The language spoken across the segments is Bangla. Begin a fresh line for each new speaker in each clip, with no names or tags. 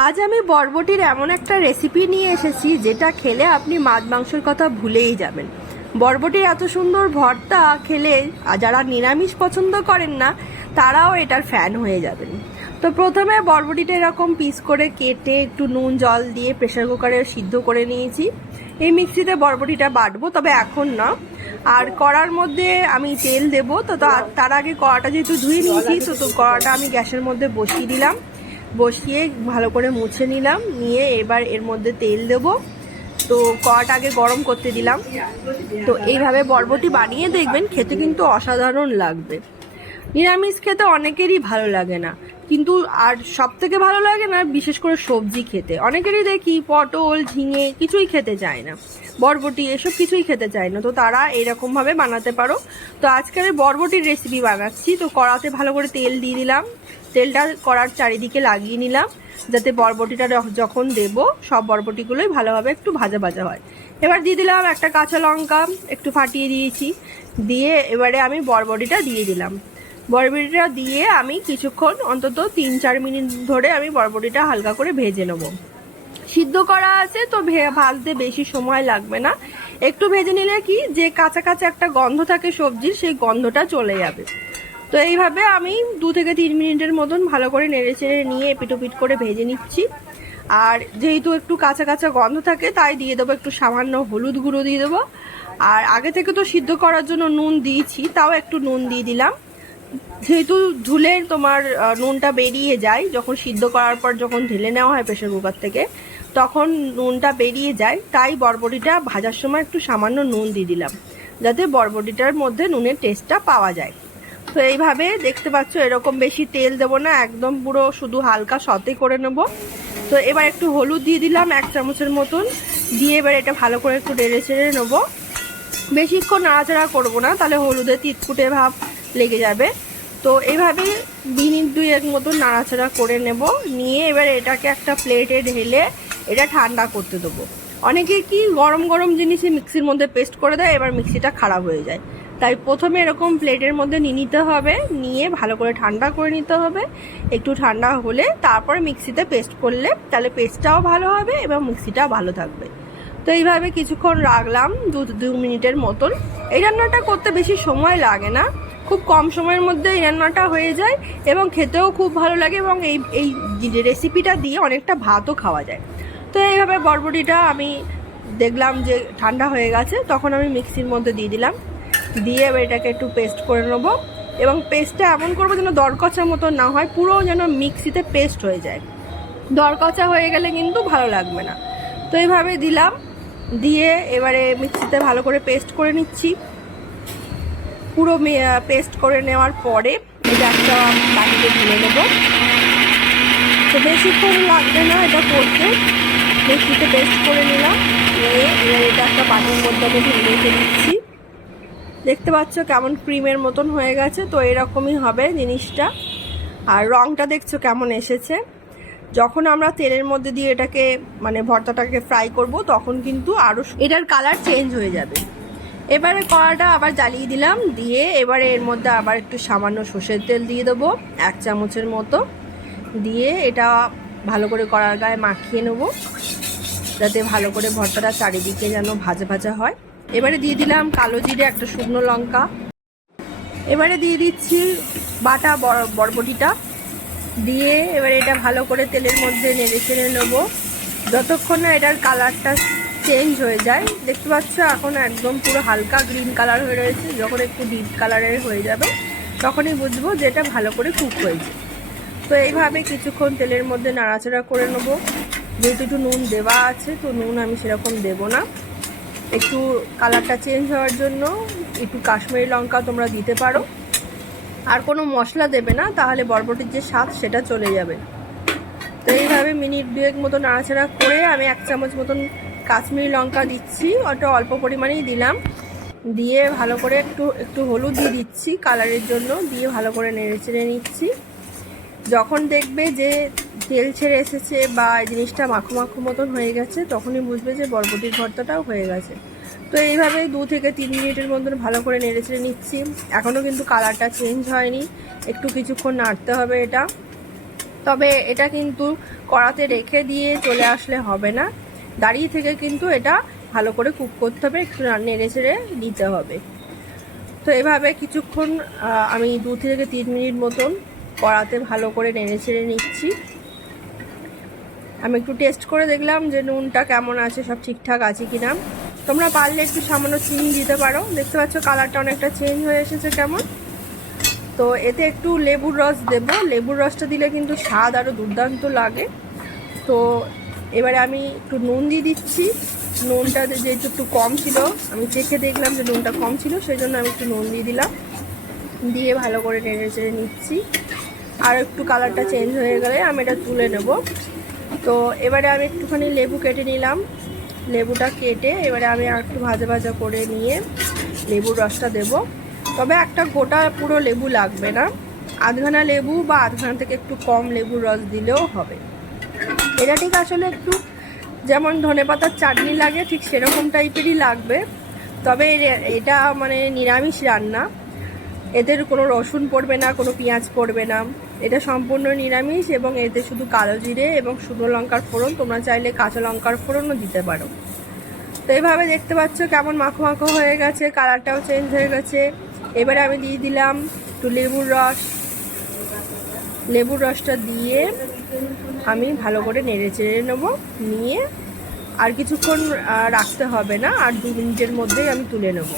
আজ আমি বরবটির এমন একটা রেসিপি নিয়ে এসেছি যেটা খেলে আপনি মাছ মাংসের কথা ভুলেই যাবেন। বরবটির এত সুন্দর ভর্তা খেলে যারা নিরামিষ পছন্দ করেন না, তারাও এটার ফ্যান হয়ে যাবেন। তো প্রথমে বরবটিটা এরকম পিস করে কেটে একটু নুন, জল দিয়ে প্রেসার কুকারে সিদ্ধ করে নিয়েছি। এই মিক্সিতে বরবটিটা বাটবো, তবে এখন না। আর কড়ার মধ্যে আমি তেল দেবো, তো তা- তার আগে কড়াটা যেহেতু ধুয়ে নিয়েছি, তো তো কড়াটা আমি গ্যাসের মধ্যে বসিয়ে দিলাম। বসিয়ে ভালো করে মুছে নিলাম। নিয়ে এবার এর মধ্যে তেল দেব। তো কড়াটা আগে গরম করতে দিলাম। তো এইভাবে বরবটি বানিয়ে দেখবেন খেতে কিন্তু অসাধারণ লাগবে। নিরামিষ খেতে অনেকেরই ভালো লাগে না। কিন্তু আর সব থেকে ভালো লাগে না বিশেষ করে সবজি খেতে। অনেকেরই দেখি পটল, ঝিঙে কিছুই খেতে চায় না। বরবটি এসব কিছুই খেতে চায় না। তো তারা এরকম ভাবে বানাতে পারো। তো আজকে আমি বরবটির রেসিপি বানাচ্ছি। তো কড়াতে ভালো করে তেল দিয়ে দিলাম। তেলটা করার চারিদিকে লাগিয়ে নিলাম, যাতে বরবটিটা যখ- যখন দেব, সব বরবটিগুলোই ভালোভাবে একটু ভাজা ভাজা হয়। এবার দিয়ে দিলাম একটা কাঁচা লঙ্কা, একটু ফাটিয়ে দিয়েছি। দিয়ে এবারে আমি বরবটিটা দিয়ে দিলাম। বরবটিটা দিয়ে আমি কিছুক্ষণ, অন্তত তিন চার মিনিট ধরে আমি বরবটিটা হালকা করে ভেজে নেব। সিদ্ধ করা আছে, তো ভাজতে বেশি সময় লাগবে না। একটু ভেজে নিলে কি, যে কাঁচা কাঁচা একটা গন্ধ থাকে সবজির, সেই গন্ধটা চলে যাবে। তো এইভাবে আমি দু থেকে তিন মিনিটের মতন ভালো করে নেড়ে চেড়ে নিয়ে এপিটোপিট করে ভেজে নিচ্ছি। আর যেহেতু একটু কাঁচা কাঁচা গন্ধ থাকে, তাই দিয়ে দেবো একটু সামান্য হলুদ গুঁড়ো দিয়ে দেবো। আর আগে থেকে তো সিদ্ধ করার জন্য নুন দিয়েছি, তাও একটু নুন দিয়ে দিলাম। যেহেতু ধুলের তোমার নুনটা বেরিয়ে যায়, যখন সিদ্ধ করার পর যখন ঢেলে নেওয়া হয় প্রেশার কুকার থেকে, তখন নুনটা বেরিয়ে যায়, তাই বরবটিটা ভাজার সময় একটু সামান্য নুন দিয়ে দিলাম, যাতে বরবটিটার মধ্যে নুনের টেস্টটা পাওয়া যায়। তো এইভাবে দেখতে পাচ্ছ, এরকম বেশি তেল দেবো না, একদম পুরো শুধু হালকা সতে করে নেব। তো এবার একটু হলুদ দিয়ে দিলাম, এক চামচের মতন। দিয়ে এবার এটা ভালো করে একটু নেড়ে চেড়ে নেব। বেশিক্ষণ নাড়াচাড়া করব না, তাহলে হলুদে তিতকুটে ভাব লেগে যাবে। তো এইভাবে মিনিট দুই এক মতন নাড়াচাড়া করে নেব। নিয়ে এবার এটাকে একটা প্লেটে ঢেলে এটা ঠান্ডা করতে দেবো। অনেকে কি গরম গরম জিনিসই মিক্সির মধ্যে পেস্ট করে দেয়, এবার মিক্সিটা খারাপ হয়ে যায়। তাই প্রথমে এরকম প্লেটের মধ্যে নিয়ে নিতে হবে, নিয়ে ভালো করে ঠান্ডা করে নিতে হবে। একটু ঠান্ডা হলে তারপরে মিক্সিতে পেস্ট করলে তাহলে পেস্টটাও ভালো হবে এবং মিক্সিটাও ভালো থাকবে। তো এইভাবে কিছুক্ষণ রাখলাম দু দু মিনিটের মতন। এই রান্নাটা করতে বেশি সময় লাগে না। খুব কম সময়ের মধ্যে এই রান্নাটা হয়ে যায় এবং খেতেও খুব ভালো লাগে এবং এই এই রেসিপিটা দিয়ে অনেকটা ভাতও খাওয়া যায়। তো এইভাবে বরবটিটা আমি দেখলাম যে ঠান্ডা হয়ে গেছে, তখন আমি মিক্সির মধ্যে দিয়ে দিলাম। দিয়ে এবার এটাকে একটু পেস্ট করে নেব। এবং পেস্টটা এমন করব যেন দরকচার মতো না হয়, পুরো যেন মিক্সিতে পেস্ট হয়ে যায়। দরকচা হয়ে গেলে কিন্তু ভালো লাগবে না। তো এইভাবে দিলাম। দিয়ে এবারে মিক্সিতে ভালো করে পেস্ট করে নিচ্ছি। পুরো পেস্ট করে নেওয়ার পরে এটা একটা বাটিতে ঢেলে নেব। তো বেশিক্ষণ লাগবে না এটা করতে। মিক্সিতে পেস্ট করে নিলাম। নিয়ে এবার এটা একটা বাটির মধ্যে আমি রেখে দিচ্ছি। দেখতে পাচ্ছ কেমন ক্রিমের মতন হয়ে গেছে, তো এরকমই হবে জিনিসটা। আর রংটা দেখছ কেমন এসেছে। যখন আমরা তেলের মধ্যে দিয়ে এটাকে মানে ভর্তাটাকে ফ্রাই করব, তখন কিন্তু আরও এটার কালার চেঞ্জ হয়ে যাবে। এবারে কড়াটা আবার জ্বালিয়ে দিলাম, দিয়ে এবারে এর মধ্যে আবার একটু সামান্য সর্ষের তেল দিয়ে দেবো, এক চামচের মতো। দিয়ে এটা ভালো করে কড়ার গায়ে মাখিয়ে নেব, যাতে ভালো করে ভর্তাটা চারিদিকে যেন ভাজা ভাজা হয়। এবারে দিয়ে দিলাম কালো জিরে, একটা শুকনো লঙ্কা। এবারে দিয়ে দিচ্ছি বাটা বর- বরবটিটা। দিয়ে এবারে এটা ভালো করে তেলের মধ্যে নেড়ে চেড়ে নেব। যতক্ষণ না এটার কালারটা চেঞ্জ হয়ে যায়, দেখতে পাচ্ছ এখন একদম পুরো হালকা গ্রিন কালার হয়ে রয়েছে। যখন একটু ডিপ কালারের হয়ে যাবে, তখনই বুঝব যে এটা ভালো করে কুক হয়েছে। তো এইভাবে কিছুক্ষণ তেলের মধ্যে নাড়াচাড়া করে নেব। যেহেতু একটু নুন দেওয়া আছে, তো নুন আমি সেরকম দেবো না। একটু কালারটা চেঞ্জ হওয়ার জন্য একটু কাশ্মীরি লঙ্কা তোমরা দিতে পারো। আর কোনো মশলা দেবে না, তাহলে বরবটির যে স্বাদ সেটা চলে যাবে। তো এইভাবে মিনিট দুয়েক মতো নাড়াচাড়া করে আমি এক চামচ মতন কাশ্মীরি লঙ্কা দিচ্ছি, ওটা অল্প পরিমাণেই দিলাম। দিয়ে ভালো করে একটু একটু হলুদ দিয়ে দিচ্ছি কালারের জন্য, দিয়ে ভালো করে নেড়ে চেড়ে নিচ্ছি। যখন দেখবে যে তেল ছেড়ে এসেছে বা জিনিসটা মাখো মাখো মতন হয়ে গেছে, তখনই বুঝবে যে বরবটির ভর্তাটাও হয়ে গেছে। তো এইভাবে দু থেকে তিন মিনিটের মতন ভালো করে নেড়ে চেড়ে নিচ্ছি। এখনও কিন্তু কালারটা চেঞ্জ হয়নি, একটু কিছুক্ষণ নাড়তে হবে এটা। তবে এটা কিন্তু কড়াতে রেখে দিয়ে চলে আসলে হবে না। দাঁড়িয়ে থেকে কিন্তু এটা ভালো করে কুক করতে হবে, একটু নেড়ে চেড়ে নিতে হবে। তো এভাবে কিছুক্ষণ আমি দু থেকে তিন মিনিট মতন কড়াতে ভালো করে নেড়ে চেড়ে নিচ্ছি। আমি একটু টেস্ট করে দেখলাম যে নুনটা কেমন আছে, সব ঠিকঠাক আছে কিনা। তোমরা পারলে একটু সামান্য চিনি দিতে পারো। দেখতে পাচ্ছ কালারটা অনেকটা চেঞ্জ হয়ে এসেছে কেমন। তো এতে একটু লেবুর রস দেব। লেবুর রসটা দিলে কিন্তু স্বাদ আরও দুর্দান্ত লাগে। তো এবারে আমি একটু নুন দিয়ে দিচ্ছি। নুনটা যেহেতু একটু কম ছিল, আমি চেখে দেখলাম যে নুনটা কম ছিল, সেই জন্য আমি একটু নুন দিয়ে দিলাম। দিয়ে ভালো করে নেড়ে চেড়ে নিচ্ছি। আর একটু কালারটা চেঞ্জ হয়ে গেলে আমি এটা তুলে নেব। তো এবারে আমি একটুখানি লেবু কেটে নিলাম। লেবুটা কেটে এবারে আমি আর একটু ভাজা ভাজা করে নিয়ে লেবুর রসটা দেব। তবে একটা গোটা পুরো লেবু লাগবে না। আধখানা লেবু বা আধখানা থেকে একটু কম লেবুর রস দিলেও হবে। এটা ঠিক আসলে একটু যেমন ধনেপাতার চাটনি লাগে, ঠিক সেরকম টাইপেরই লাগবে। তবে এটা মানে নিরামিষ রান্না। এদের কোনো রসুন পড়বে না, কোনো পেঁয়াজ পড়বে না। এটা সম্পূর্ণ নিরামিষ এবং এতে শুধু কালো জিরে এবং শুকনো লঙ্কার ফোড়ন, তোমরা চাইলে কাঁচা লঙ্কার ফোড়নও দিতে পারো। তো এইভাবে দেখতে পাচ্ছ কেমন মাখো মাখো হয়ে গেছে, কালারটাও চেঞ্জ হয়ে গেছে। এবারে আমি দিয়ে দিলাম একটু লেবুর রস। লেবুর রসটা দিয়ে আমি ভালো করে নেড়ে চেড়ে নেব, নিয়ে আর কিছুক্ষণ রাখতে হবে না, আর দু মিনিটের মধ্যেই আমি তুলে নেব।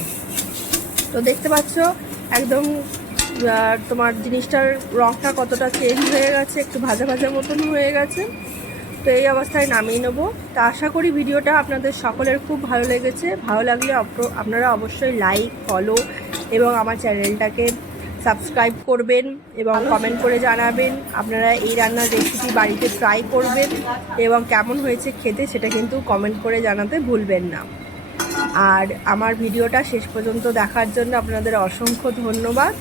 তো দেখতে পাচ্ছ একদম তোমার জিনিসটার রঙটা কতটা চেঞ্জ হয়ে গেছে, একটু ভাজা ভাজা মতন হয়ে গেছে। তো এই অবস্থায় নামিয়ে নেব। তা আশা করি ভিডিওটা আপনাদের সকলের খুব ভালো লেগেছে। ভালো লাগলে আপনারা অবশ্যই লাইক ফলো এবং আমার চ্যানেলটাকে সাবস্ক্রাইব করবেন এবং কমেন্ট করে জানাবেন। আপনারা এই রান্নার রেসিপি বাড়িতে ট্রাই করবেন এবং কেমন হয়েছে খেতে সেটা কিন্তু কমেন্ট করে জানাতে ভুলবেন না। আর আমার ভিডিওটা শেষ পর্যন্ত দেখার জন্য আপনাদের অসংখ্য ধন্যবাদ।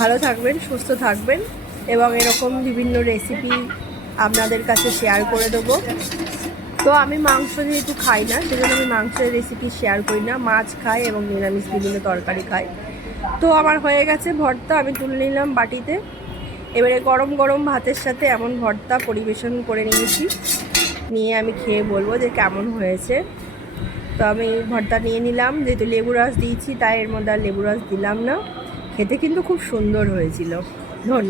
ভালো থাকবেন, সুস্থ থাকবেন এবং এরকম বিভিন্ন রেসিপি আপনাদের কাছে শেয়ার করে দেবো। তো আমি মাংস যেহেতু খাই না, সেজন্য আমি মাংসের রেসিপি শেয়ার করি না। মাছ খাই এবং নিরামিষ বিভিন্ন তরকারি খাই। তো আমার হয়ে গেছে ভর্তা, আমি তুলে নিলাম বাটিতে। এবারে গরম গরম ভাতের সাথে এমন ভর্তা পরিবেশন করে নিয়েছি। নিয়ে আমি খেয়ে বলব যে কেমন হয়েছে। তো আমি ভর্তা নিয়ে নিলাম, যেহেতু লেবু রস দিয়েছি, তাই এর মধ্যে আর লেবু রস দিলাম না। খেতে কিন্তু খুব সুন্দর হয়েছিল। ধন্যবাদ।